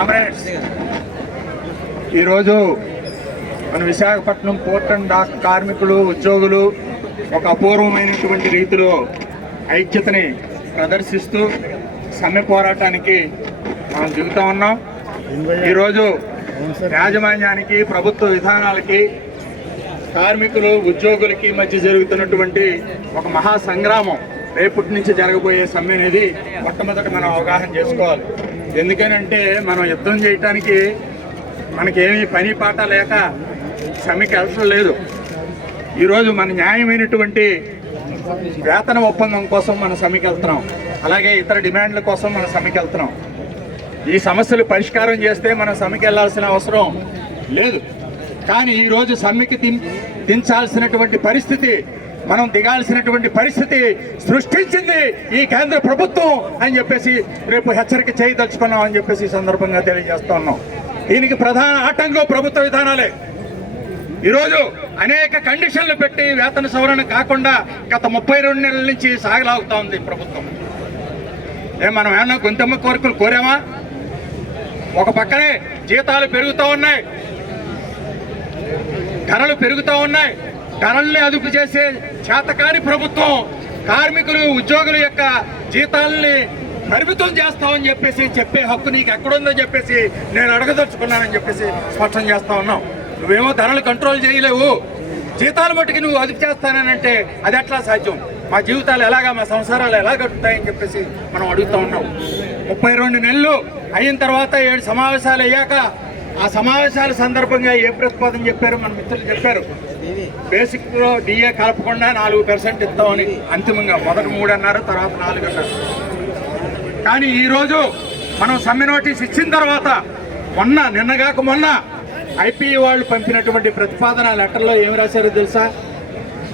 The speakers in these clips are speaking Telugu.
కామ్రేడ్స్, ఈరోజు మన విశాఖపట్నం పోర్ట్ అండ్ డాక్ కార్మికులు ఉద్యోగులు ఒక అపూర్వమైనటువంటి రీతిలో ఐక్యతని ప్రదర్శిస్తూ సమ్మె పోరాటానికి మనం దిగుతూ ఉన్నాం. ఈరోజు యాజమాన్యానికి, ప్రభుత్వ విధానాలకి, కార్మికులు ఉద్యోగులకి మధ్య జరుగుతున్నటువంటి ఒక మహా సంగ్రామం రేపటి నుంచి జరగబోయే సమ్మె అనేది మొట్టమొదట మనం అవగాహన చేసుకోవాలి. ఎందుకనంటే మనం యుద్ధం చేయటానికి మనకేమీ పని పాట లేక సమ్మెకి అవసరం లేదు. ఈరోజు మన న్యాయమైనటువంటి వేతన ఒప్పందం కోసం మనం సమ్మెకి వెళ్తున్నాం, అలాగే ఇతర డిమాండ్ల కోసం మనం సమ్మెకి వెళ్తున్నాం. ఈ సమస్యలు పరిష్కారం చేస్తే మనం సమ్మెకి వెళ్లాల్సిన అవసరం లేదు. కానీ ఈరోజు సమ్మెకి దించాల్సినటువంటి పరిస్థితి, మనం దిగాల్సినటువంటి పరిస్థితి సృష్టించింది ఈ కేంద్ర ప్రభుత్వం అని చెప్పేసి రేపు హెచ్చరిక చేయదలుచుకున్నాం అని చెప్పేసి ఈ సందర్భంగా తెలియజేస్తా ఉన్నాం. దీనికి ప్రధాన ఆటంకం ప్రభుత్వ విధానాలే. ఈరోజు అనేక కండిషన్లు పెట్టి వేతన సవరణ కాకుండా గత 32 నెలల నుంచి సాగలాగుతా ఉంది ప్రభుత్వం. మనం ఏమన్నా గొంతమ్మ కోరికలు కోరామా? ఒక పక్కనే జీతాలు పెరుగుతూ ఉన్నాయి, ధరలు పెరుగుతూ ఉన్నాయి. ధరల్ని అదుపు చేసే చేతకాని ప్రభుత్వం కార్మికులు ఉద్యోగుల యొక్క జీతాలని పరిమితం చేస్తామని చెప్పేసి చెప్పే హక్కు నీకు ఎక్కడుందో చెప్పేసి నేను అడగదలుచుకున్నానని చెప్పేసి స్పష్టం చేస్తా ఉన్నాం. నువ్వేమో ధరలు కంట్రోల్ చేయలేవు, జీతాల మట్టుకి నువ్వు అదుపు చేస్తానంటే అది ఎట్లా సాధ్యం? మా జీవితాలు ఎలాగా, మా సంసారాలు ఎలా గడుపుతాయని చెప్పేసి మనం అడుగుతూ ఉన్నాం. 32 నెలలు అయిన తర్వాత 7 సమావేశాలు అయ్యాక ఆ సమావేశాల సందర్భంగా ఏ ప్రతిపాదన చెప్పారు? మన మిత్రులు చెప్పారు, బేసిక్లో డిఏ కలపకుండా 4% ఇస్తామని. అంతిమంగా మొదట 3 అన్నారు, తర్వాత 4 అన్నారు. కానీ ఈరోజు మనం సమ్మె నోటీస్ ఇచ్చిన తర్వాత నిన్నగాక మొన్న ఐపీఈ వాళ్ళు పంపినటువంటి ప్రతిపాదన లెటర్లో ఏమి రాశారో తెలుసా?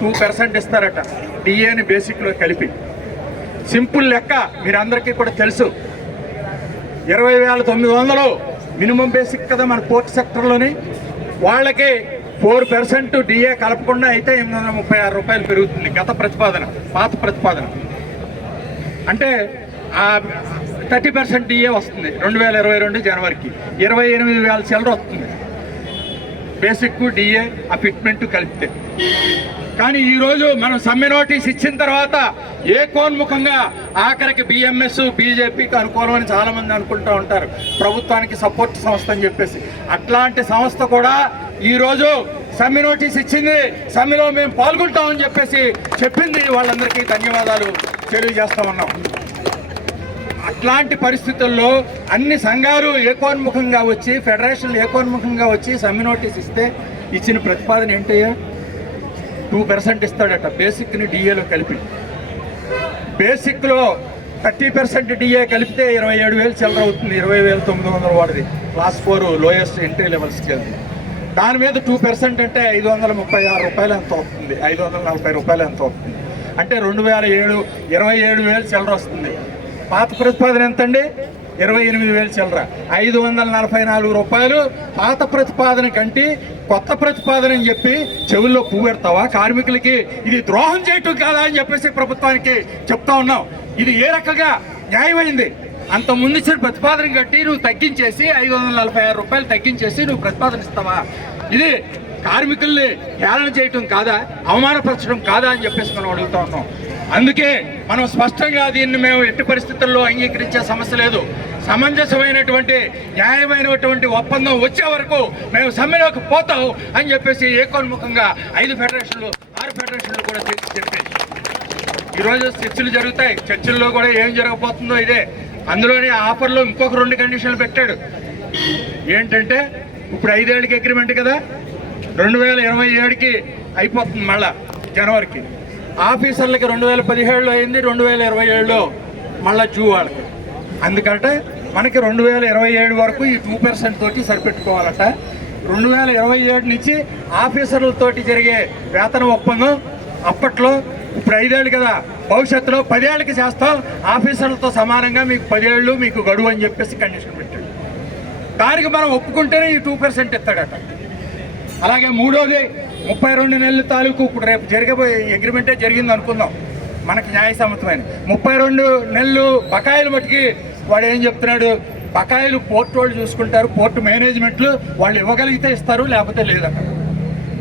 2% ఇస్తారట డిఏని బేసిక్లో కలిపి. సింపుల్ లెక్క మీరందరికీ కూడా తెలుసు. 20,900 మినిమం బేసిక్ కదా మన పోర్ట్ సెక్టర్లోని. వాళ్ళకి 4% డిఏ కలపకుండా అయితే 836 రూపాయలు పెరుగుతుంది. గత ప్రతిపాదన, పాత ప్రతిపాదన. అంటే 30% డిఏ వస్తుంది 2022 జనవరికి. 28,000 చిల్లర వస్తుంది బేసిక్ డిఏ ఆ ఫిట్మెంట్ కలిపితే. కానీ ఈరోజు మనం సమ్మె నోటీస్ ఇచ్చిన తర్వాత ఏకోన్ముఖంగా ఆఖరికి బిఎంఎస్ బీజేపీకి అనుకూలమని చాలామంది అనుకుంటూ ఉంటారు, ప్రభుత్వానికి సపోర్ట్ సంస్థ అని చెప్పేసి. అట్లాంటి సంస్థ కూడా ఈరోజు సమ్మె నోటీస్ ఇచ్చింది, సమ్మెలో మేము పాల్గొంటామని చెప్పేసి చెప్పింది. వాళ్ళందరికీ ధన్యవాదాలు తెలియజేస్తా ఉన్నాం. అట్లాంటి పరిస్థితుల్లో అన్ని సంఘాలు ఏకోన్ముఖంగా వచ్చి, ఫెడరేషన్లు ఏకోన్ముఖంగా వచ్చి సమ్మె నోటీస్ ఇస్తే ఇచ్చిన ప్రతిపాదన ఏంటయ్యా? 2% ఇస్తాడట బేసిక్ని డిఏలో కలిపి. బేసిక్లో 30% డిఏ కలిపితే 27,000 చిల్లర అవుతుంది. 20,900 వాడిది class 4 lowest entry level scale. దాని మీద 2% అంటే 536 రూపాయలు ఎంత అవుతుంది? 540 రూపాయలు ఎంత అవుతుంది? అంటే 27,000 చిల్లర వస్తుంది. పాత ప్రతిపాదన ఎంతండి? 28,000 చిల్లర. 544 రూపాయలు పాత ప్రతిపాదన కంటే కొత్త ప్రతిపాదన అని చెప్పి చెవుల్లో పువ్వు పెడతావా? కార్మికులకి ఇది ద్రోహం చేయటం కాదా అని చెప్పేసి ప్రభుత్వానికి చెప్తా ఉన్నాం. ఇది ఏ రకంగా న్యాయమైంది? అంత ముందు ఇచ్చిన ప్రతిపాదన కట్టి నువ్వు తగ్గించేసి 546 రూపాయలు తగ్గించేసి నువ్వు ప్రతిపాదన ఇస్తావా? ఇది కార్మికుల్ని హేళన చేయటం కాదా, అవమానపరచడం కాదా అని చెప్పేసి మనం అడుగుతూ ఉన్నాం. అందుకే మనం స్పష్టంగా దీన్ని మేము ఎట్టి పరిస్థితుల్లో అంగీకరించే సమస్య లేదు. సమంజసమైనటువంటి న్యాయమైనటువంటి ఒప్పందం వచ్చే వరకు మేము సమ్మెలోకి పోతాం అని చెప్పేసి ఏకోన్ముఖంగా 5 ఫెడరేషన్లు 6 ఫెడరేషన్లు కూడా చెప్పాయి. ఈరోజు చర్చలు జరుగుతాయి. చర్చల్లో కూడా ఏం జరగబోతుందో ఇదే. అందులోనే ఆఫర్లో ఇంకొక 2 కండిషన్లు పెట్టాడు. ఏంటంటే ఇప్పుడు 5 ఏళ్ళకి అగ్రిమెంట్ కదా, 2027కి అయిపోతుంది మళ్ళా జనవరికి. ఆఫీసర్లకి 2017లో అయింది, 2027లో మళ్ళా జూ వాళ్ళకి. అందుకంటే మనకి 2027 వరకు ఈ 2% తోటి సరిపెట్టుకోవాలట. 2027 నుంచి ఆఫీసర్లతోటి జరిగే వేతన ఒప్పందం అప్పట్లో, ఇప్పుడు 5 ఏళ్ళు కదా, భవిష్యత్తులో 10 ఏళ్ళకి చేస్తాం, ఆఫీసర్లతో సమానంగా మీకు 10 ఏళ్ళు మీకు గడువు అని చెప్పేసి కండిషన్ పెట్టాడు. దానికి మనం ఒప్పుకుంటేనే ఈ 2% ఇస్తాడట. అలాగే మూడోది 32 నెలల తాలూకు ఇప్పుడు రేపు జరగబోయే అగ్రిమెంటే జరిగింది అనుకుందాం, మనకి న్యాయసమ్మతమైన 32 నెలలు బకాయిలు మట్టుకి వాడు ఏం చెప్తున్నాడు, బకాయిలు పోర్టు వాళ్ళు చూసుకుంటారు, పోర్టు మేనేజ్మెంట్లు వాళ్ళు ఇవ్వగలిగితే ఇస్తారు, లేకపోతే లేదన్నారు.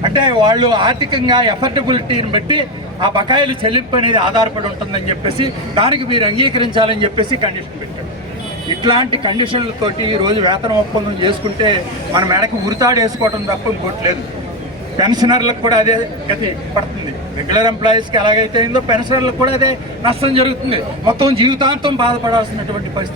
అంటే వాళ్ళు ఆర్థికంగా ఎఫర్డబిలిటీని బట్టి ఆ బకాయిలు చెల్లింపు అనేది ఆధారపడి ఉంటుందని చెప్పేసి దానికి మీరు అంగీకరించాలని చెప్పేసి కండిషన్ పెట్టారు. ఇట్లాంటి కండిషన్లతోటి ఈరోజు వేతన ఒప్పందం చేసుకుంటే మన మెడకి ఉరితాడు వేసుకోవడం తప్ప ఇంకోటి లేదు. పెన్షనర్లకు కూడా అదే గతి పడుతుంది. రెగ్యులర్ ఎంప్లాయీస్కి ఎలాగైతే అయిందో పెన్షనర్లకు కూడా అదే నష్టం జరుగుతుంది. మొత్తం జీవితాంతం బాధపడాల్సినటువంటి పరిస్థితి.